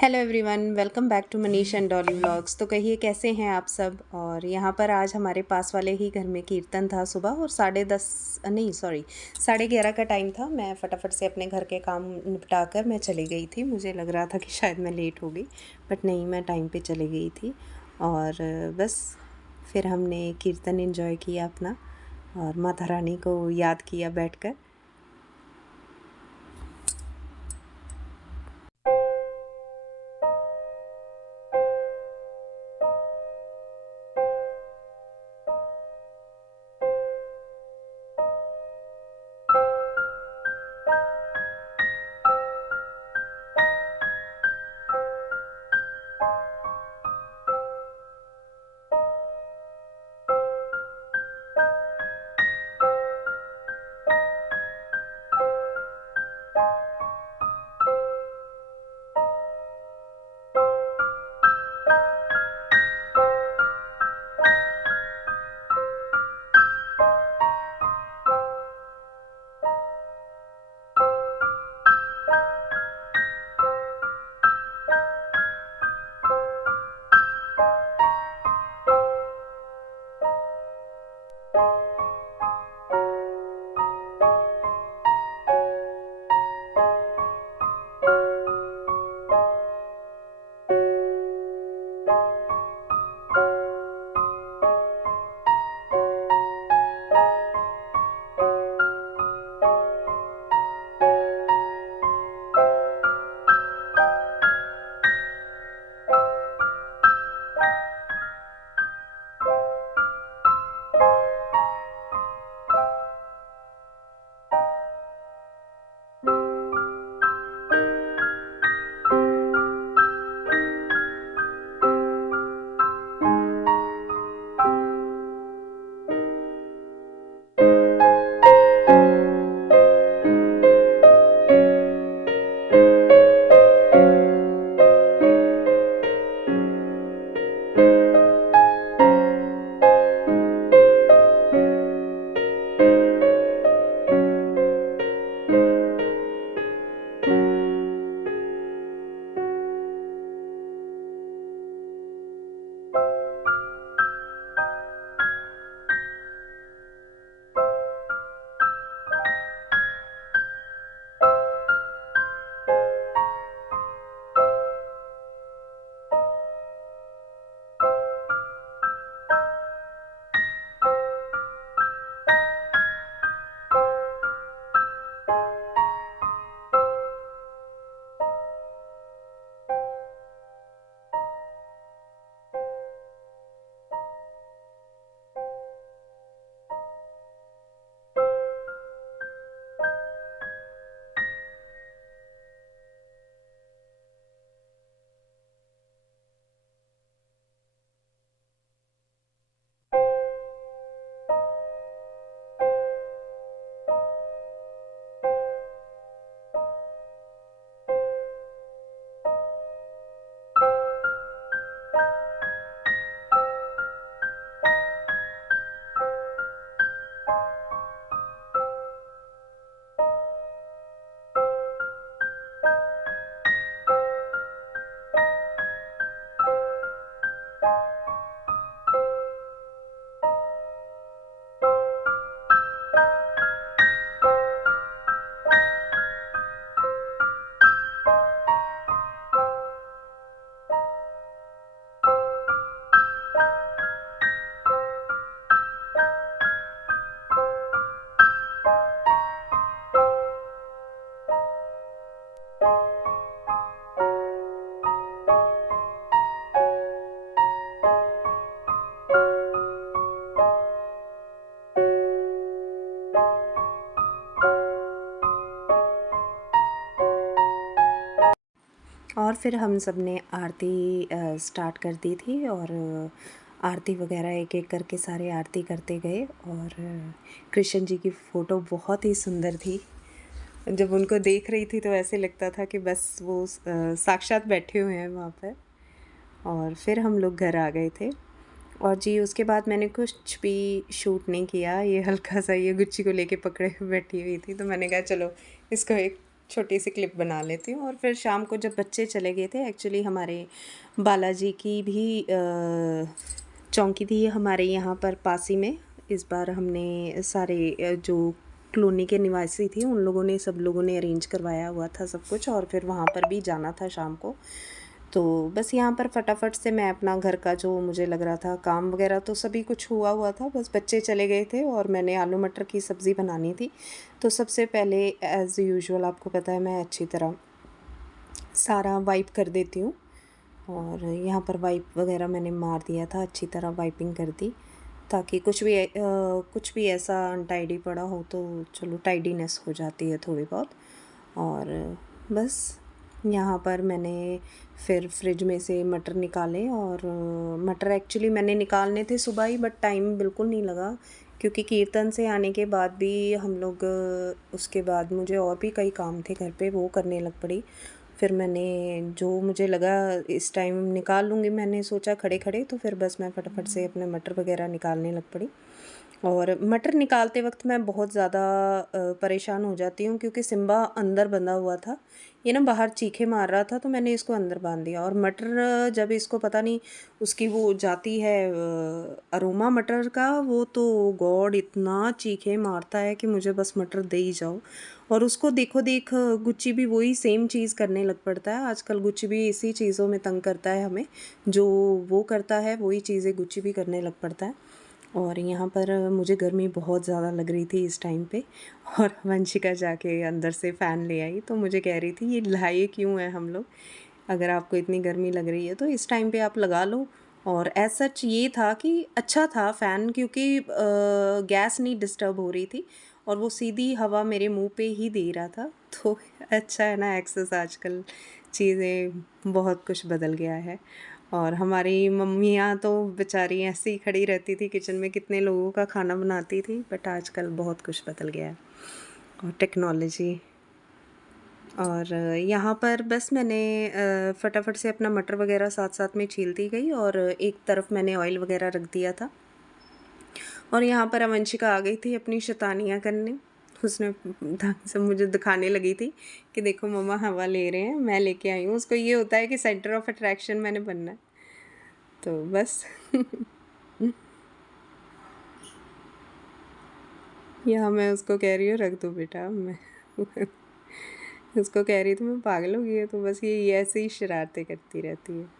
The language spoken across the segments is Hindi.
Hello everyone, welcome back to Manish and Dolly vlogs. तो कहिए कैसे हैं आप सब। और यहाँ पर आज हमारे पास वाले ही घर में कीर्तन था सुबह, और 10:30 नहीं सॉरी 11:30 का टाइम था। मैं फटाफट से अपने घर के काम निपटा कर मैं चली गई थी। मुझे लग रहा था कि शायद मैं लेट हो गई, बट नहीं, मैं टाइम पे चली गई थी। और बस फिर हमने कीर्तन एंजॉय किया अपना, और माता रानी को याद किया बैठकर। और फिर हम सब ने आरती स्टार्ट कर दी थी, और आरती वगैरह एक एक करके सारे आरती करते गए। और कृष्ण जी की फ़ोटो बहुत ही सुंदर थी। जब उनको देख रही थी तो ऐसे लगता था कि बस वो साक्षात बैठे हुए हैं वहाँ पर। और फिर हम लोग घर आ गए थे। और जी उसके बाद मैंने कुछ भी शूट नहीं किया। ये हल्का सा ये गुच्ची को लेके पकड़े हुए बैठी हुई थी, तो मैंने कहा चलो इसको एक छोटी सी क्लिप बना लेती हूँ। और फिर शाम को जब बच्चे चले गए थे, एक्चुअली हमारे बालाजी की भी चौकी थी हमारे यहाँ पर पास ही में। इस बार हमने सारे जो कॉलोनी के निवासी थी उन लोगों ने, सब लोगों ने अरेंज करवाया हुआ था सब कुछ, और फिर वहाँ पर भी जाना था शाम को। तो बस यहाँ पर फटाफट से मैं अपना घर का जो मुझे लग रहा था काम वगैरह तो सभी कुछ हुआ हुआ था, बस बच्चे चले गए थे और मैंने आलू मटर की सब्ज़ी बनानी थी। तो सबसे पहले एज़ यूजुअल आपको पता है मैं अच्छी तरह सारा वाइप कर देती हूँ, और यहाँ पर वाइप वगैरह मैंने मार दिया था, अच्छी तरह वाइपिंग कर दी, ताकि कुछ भी ऐसा अनटाइडी पड़ा हो तो चलो टाइडीनेस हो जाती है थोड़ी बहुत। और बस यहाँ पर मैंने फिर फ्रिज में से मटर निकाले, और मटर एक्चुअली मैंने निकालने थे सुबह ही, बट टाइम बिल्कुल नहीं लगा, क्योंकि कीर्तन से आने के बाद भी हम लोग उसके बाद मुझे और भी कई काम थे घर पे, वो करने लग पड़ी। फिर मैंने जो मुझे लगा इस टाइम निकाल लूँगी, मैंने सोचा खड़े खड़े, तो फिर बस मैं फटाफट से अपने मटर वगैरह निकालने लग पड़ी। और मटर निकालते वक्त मैं बहुत ज़्यादा परेशान हो जाती हूँ, क्योंकि सिम्बा अंदर बंधा हुआ था, ये ना बाहर चीखे मार रहा था, तो मैंने इसको अंदर बांध दिया। और मटर जब इसको पता नहीं उसकी वो जाती है अरोमा मटर का, वो तो गॉड इतना चीखे मारता है कि मुझे बस मटर दे ही जाओ। और उसको देखो देख गुच्ची भी वही सेम चीज़ करने लग पड़ता है। आजकल गुच्ची भी इसी चीज़ों में तंग करता है हमें, जो वो करता है वही चीज़ें गुच्ची भी करने लग पड़ता है। और यहाँ पर मुझे गर्मी बहुत ज़्यादा लग रही थी इस टाइम पे, और वंशिका जाके अंदर से फ़ैन ले आई, तो मुझे कह रही थी ये लाए क्यों हैं हम लोग, अगर आपको इतनी गर्मी लग रही है तो इस टाइम पे आप लगा लो। और एज सच ये था कि अच्छा था फ़ैन, क्योंकि गैस नहीं डिस्टर्ब हो रही थी, और वो सीधी हवा मेरे मुंह पे ही दे रहा था। तो अच्छा है ना, एक्सेस आजकल चीज़ें बहुत कुछ बदल गया है। और हमारी मम्मियाँ तो बेचारी ऐसे ही खड़ी रहती थी किचन में, कितने लोगों का खाना बनाती थी, बट आजकल बहुत कुछ बदल गया है, और टेक्नोलॉजी। और यहाँ पर बस मैंने फटाफट से अपना मटर वगैरह साथ साथ में छीलती गई, और एक तरफ मैंने ऑयल वगैरह रख दिया था। और यहाँ पर अवंशिका आ गई थी अपनी शैतानियाँ करने, उसने ढंग से मुझे दिखाने लगी थी कि देखो मम्मा हवा ले रहे हैं, मैं लेके आई हूँ। उसको ये होता है कि सेंटर ऑफ अट्रैक्शन मैंने बनना है, तो बस यहाँ मैं उसको कह रही हूँ रख दो बेटा, मैं उसको कह रही थी मैं पागल हो गई है, तो बस ये ऐसे ही शरारतें करती रहती है।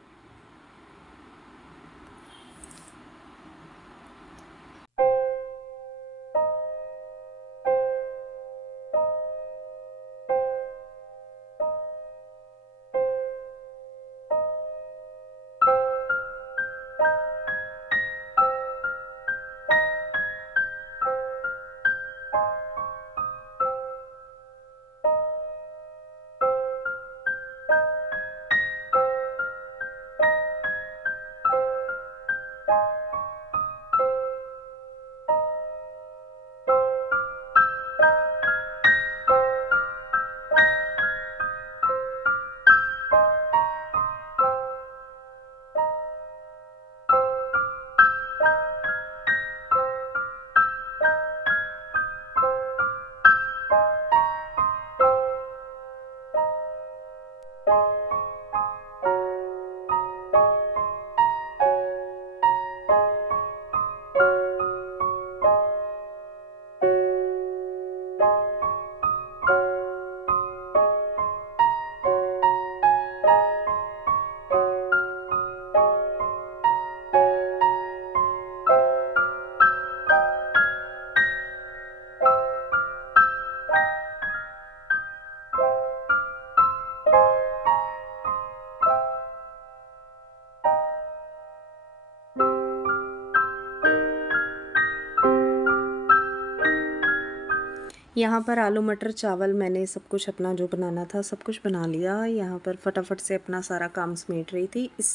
यहाँ पर आलू मटर चावल मैंने सब कुछ अपना जो बनाना था सब कुछ बना लिया। यहाँ पर फटाफट से अपना सारा काम समेट रही थी। इस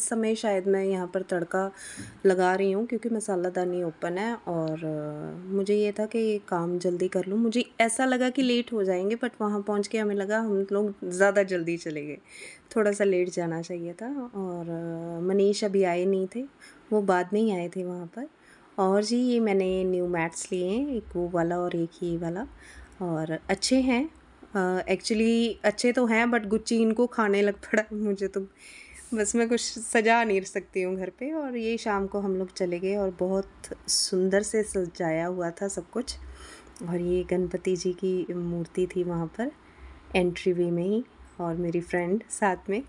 समय शायद मैं यहाँ पर तड़का लगा रही हूँ, क्योंकि मसालादानी ओपन है, और मुझे ये था कि काम जल्दी कर लूँ। मुझे ऐसा लगा कि लेट हो जाएंगे, बट वहाँ पहुँच के हमें लगा हम लोग ज़्यादा जल्दी चले गए, थोड़ा सा लेट जाना चाहिए था। और मनीष अभी आए नहीं थे, वो बाद में ही आए थे वहाँ पर। और जी ये मैंने न्यू मैट्स लिए हैं, एक वो वाला और एक ये वाला, और अच्छे हैं। एक्चुअली अच्छे तो हैं बट गुच्ची इनको खाने लग पड़ा है। मुझे तो बस मैं कुछ सजा नहीं सकती हूँ घर पे। और ये शाम को हम लोग चले गए और बहुत सुंदर से सजाया हुआ था सब कुछ। और ये गणपति जी की मूर्ति थी वहाँ पर एंट्री वे में ही, और मेरी फ्रेंड साथ में।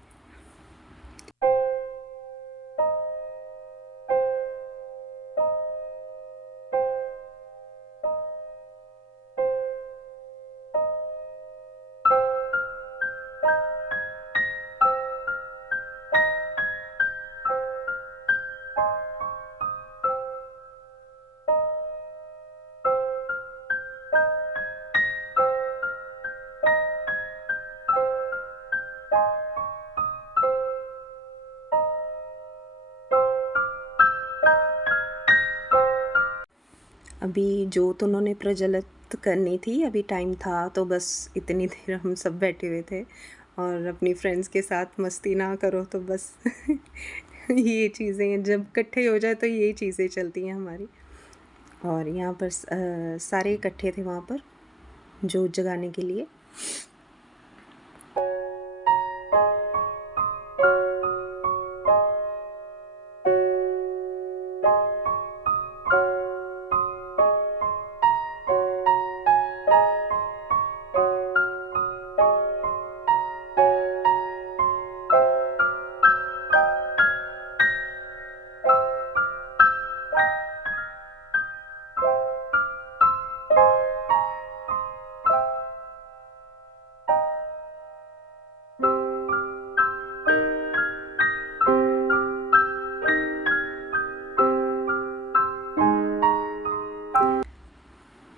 अभी जोत उन्होंने प्रज्वलित करनी थी, अभी टाइम था तो बस इतनी देर हम सब बैठे हुए थे। और अपनी फ्रेंड्स के साथ मस्ती ना करो तो बस ये चीज़ें जब इकट्ठे हो जाए तो ये चीज़ें चलती हैं हमारी। और यहाँ पर सारे इकट्ठे थे वहाँ पर जोत जगाने के लिए।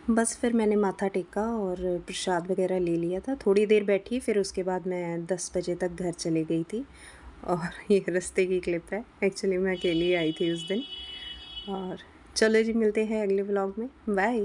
बस फिर मैंने माथा टेका और प्रसाद वगैरह ले लिया था, थोड़ी देर बैठी, फिर उसके बाद मैं 10 बजे तक घर चली गई थी। और ये रास्ते की क्लिप है, एक्चुअली मैं अकेली आई थी उस दिन। और चलो जी, मिलते हैं अगले व्लॉग में, बाय।